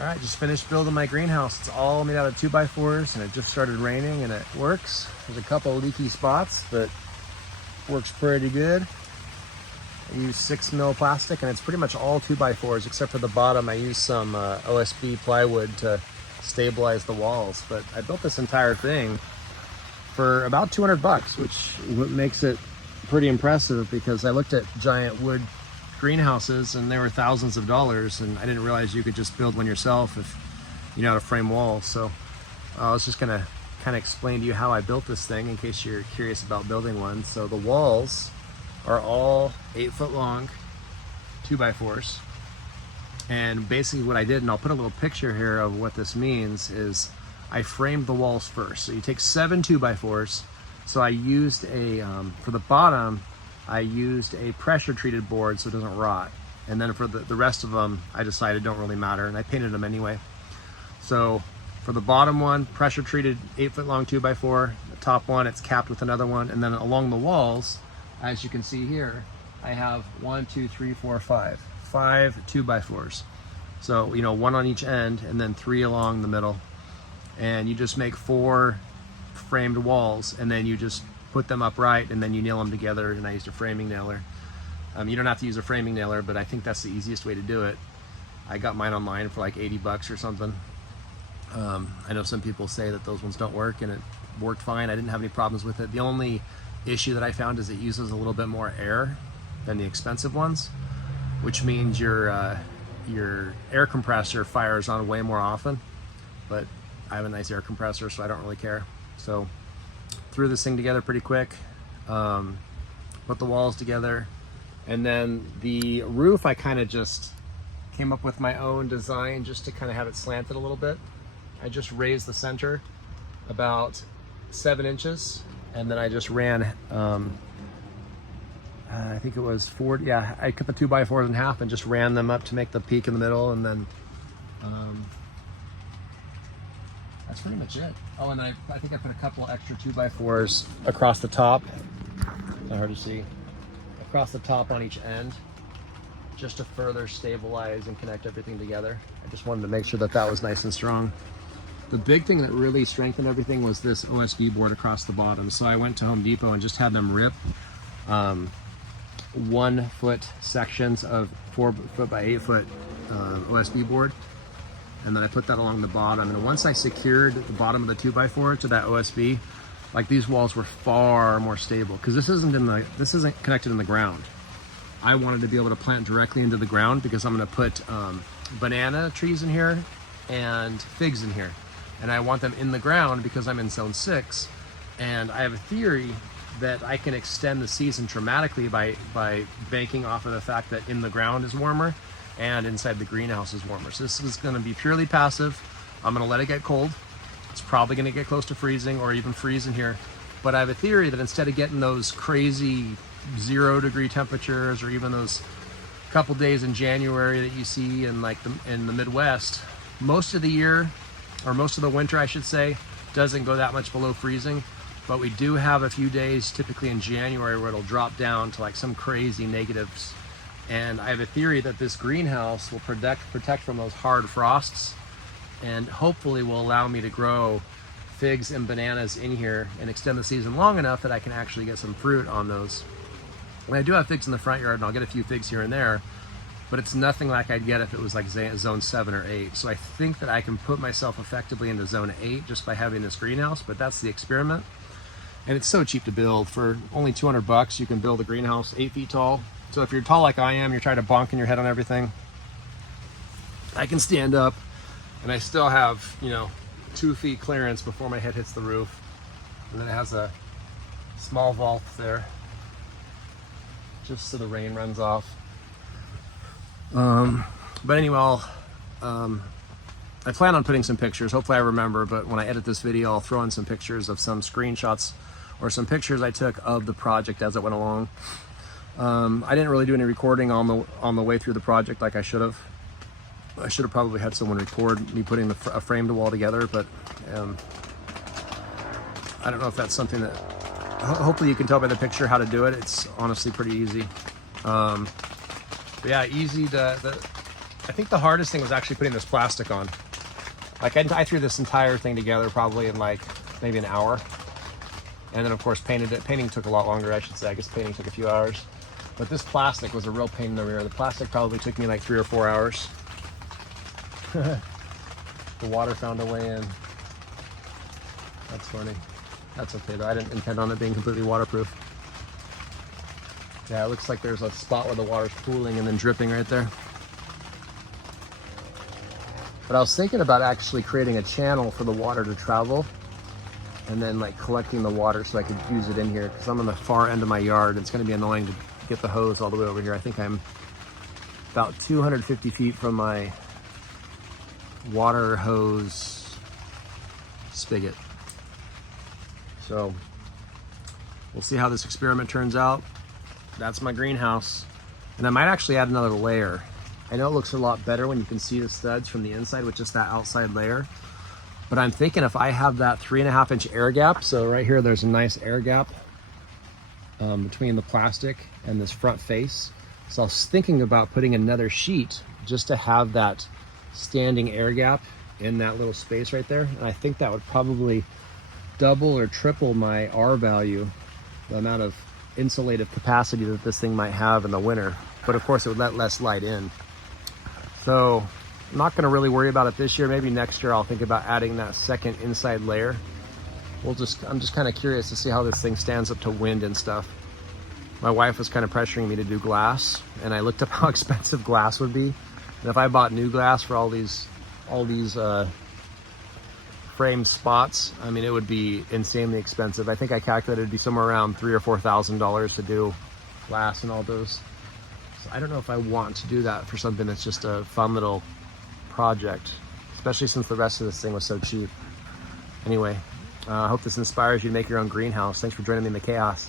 All right, just finished building my greenhouse. It's all made out of 2x4s and it just started raining and it works. There's a couple of leaky spots, but works pretty good. I use 6mm plastic and it's pretty much all 2x4s except for the bottom. I use some OSB plywood to stabilize the walls, but I built this entire thing for about 200 bucks, which makes it pretty impressive because I looked at giant wood greenhouses and they were thousands of dollars, and I didn't realize you could just build one yourself if you know how to frame walls. So I was just gonna kind of explain to you how I built this thing in case you're curious about building one. So the walls are all 8 foot long 2x4s, and basically what I did, and I'll put a little picture here of what this means, is I framed the walls first. So you take 7 2x4s. So I used a for the bottom I used a pressure treated board so it doesn't rot, and then for the rest of them I decided don't really matter, and I painted them anyway. So for the bottom one, pressure treated 8 foot long 2x4, the top one it's capped with another one, and then along the walls, as you can see here, I have 5 2x4s. So you know, 1 on each end and then 3 along the middle, and you just make 4 framed walls, and then you just put them upright and then you nail them together, and I used a framing nailer. You don't have to use a framing nailer, but I think that's the easiest way to do it. I got mine online for like 80 bucks or something. I know some people say that those ones don't work, and it worked fine. I didn't have any problems with it. The only issue that I found is it uses a little bit more air than the expensive ones, which means your air compressor fires on way more often, but I have a nice air compressor, so I don't really care. So threw this thing together pretty quick, put the walls together, and then the roof I kind of just came up with my own design just to kind of have it slanted a little bit. I just raised the center about 7 inches, and then I just ran I think it was 40, yeah, I cut the 2x4s in half and just ran them up to make the peak in the middle, and then that's pretty much it. Oh, and I think I put a couple extra 2x4s across the top. It's hard to see. Across the top on each end, just to further stabilize and connect everything together. I just wanted to make sure that that was nice and strong. The big thing that really strengthened everything was this OSB board across the bottom. So I went to Home Depot and just had them rip 1 foot sections of 4 foot by 8 foot OSB board. And then I put that along the bottom. And once I secured the bottom of the 2x4 to that OSB, like these walls were far more stable, because this isn't connected in the ground. I wanted to be able to plant directly into the ground because I'm going to put banana trees in here and figs in here, and I want them in the ground because I'm in zone 6, and I have a theory that I can extend the season dramatically by banking off of the fact that in the ground is warmer and inside the greenhouse is warmer. So this is going to be purely passive. I'm going to let it get cold. It's probably going to get close to freezing or even freeze in here, but I have a theory that instead of getting those crazy 0-degree temperatures, or even those couple days in January that you see in like in the Midwest, most of the year, or most of the winter I should say, doesn't go that much below freezing. But we do have a few days typically in January where it'll drop down to like some crazy negatives. And I have a theory that this greenhouse will protect from those hard frosts, and hopefully will allow me to grow figs and bananas in here and extend the season long enough that I can actually get some fruit on those. And I do have figs in the front yard, and I'll get a few figs here and there, but it's nothing like I'd get if it was like zone 7 or 8. So I think that I can put myself effectively into zone 8 just by having this greenhouse, but that's the experiment. And it's so cheap to build. For only 200 bucks, you can build a greenhouse 8 feet tall. So if you're tall like I am, you're trying to bonk in your head on everything, I can stand up and I still have, you know, 2 feet clearance before my head hits the roof. And then it has a small vault there, just so the rain runs off. But anyway, I plan on putting some pictures. Hopefully I remember, but when I edit this video, I'll throw in some pictures of some screenshots or some pictures I took of the project as it went along. I didn't really do any recording on the way through the project like I should have. I should have probably had someone record me putting a framed wall together, but I don't know if that's something that, hopefully you can tell by the picture how to do it. It's honestly pretty easy. But yeah, easy to, I think the hardest thing was actually putting this plastic on. Like I threw this entire thing together probably in like maybe an hour. And then of course painted it. Painting took a lot longer, I should say. I guess painting took a few hours. But this plastic was a real pain in the rear. The plastic probably took me like 3 or 4 hours. The water found a way in. That's funny. That's okay though. I didn't intend on it being completely waterproof. Yeah, it looks like there's a spot where the water's pooling and then dripping right there. But I was thinking about actually creating a channel for the water to travel and then like collecting the water so I could use it in here, because I'm on the far end of my yard. It's going to be annoying to get the hose all the way over here. I think I'm about 250 feet from my water hose spigot. So we'll see how this experiment turns out. That's my greenhouse. And I might actually add another layer. I know it looks a lot better when you can see the studs from the inside with just that outside layer. But I'm thinking if I have that 3.5 inch air gap, so right here there's a nice air gap between the plastic and this front face. So I was thinking about putting another sheet just to have that standing air gap in that little space right there. And I think that would probably double or triple my R value, the amount of insulative capacity that this thing might have in the winter. But of course it would let less light in. So I'm not going to really worry about it this year. Maybe next year I'll think about adding that second inside layer. I'm just kind of curious to see how this thing stands up to wind and stuff. My wife was kind of pressuring me to do glass, and I looked up how expensive glass would be. And if I bought new glass for all these frame spots, I mean, it would be insanely expensive. I think I calculated it'd be somewhere around $3,000 or $4,000 to do glass and all those. So I don't know if I want to do that for something that's just a fun little project, especially since the rest of this thing was so cheap. Anyway, I hope this inspires you to make your own greenhouse. Thanks for joining me in the chaos.